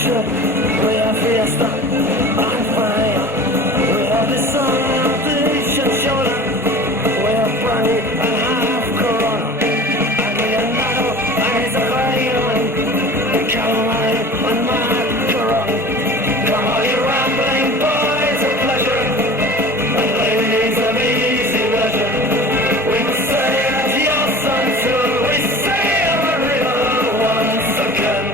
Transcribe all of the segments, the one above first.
trip, we have fiesta on fire. We have the sun on the ancient shoulder. We have brandy and half Corona. And Leonardo and his aquarium. Calamari and macaroni. Come all you rambling boys of pleasure, and ladies of easy leisure. We say adios until we say Amarillo once again.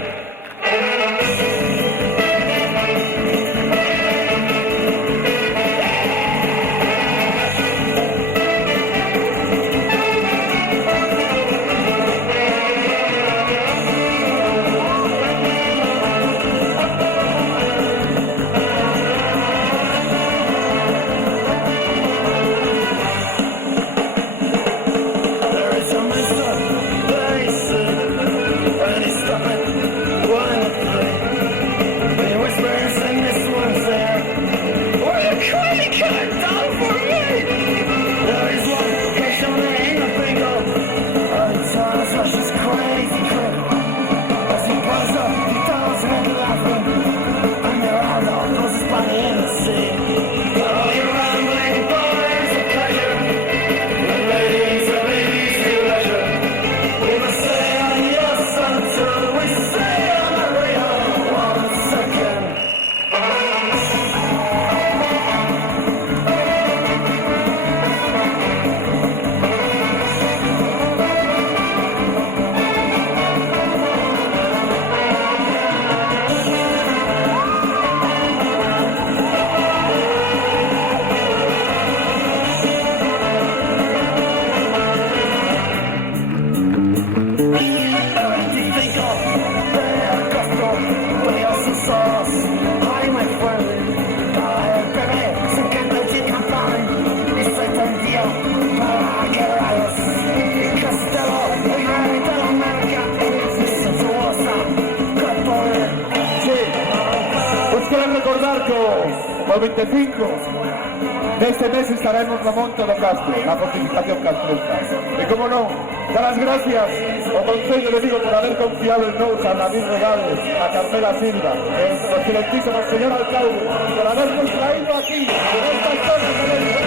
There is a Mr. Basin, and he's stopping wonderfully. He whispers, and this one's there. Will you kindly get it done for me? There is one cash on the in the bingo. And Thomas Rush's crazy quick. As he pulls up, he does make laughing. And there are no closest body in the sea. Oh, you rambling boys of pleasure, and ladies of easy leisure. We must say adios until we say Amarillo once again. Us quiero recordar que o 25 de este mes estaremos no Monte do Castro, na fortificación castrista. E como non, dar as gracias ao Concello de Vigo por haber confiado en nos a David Regales, a Carmela Silva, e ao excelentísimo señor alcalde por habernos traído aquí, en estas zonas de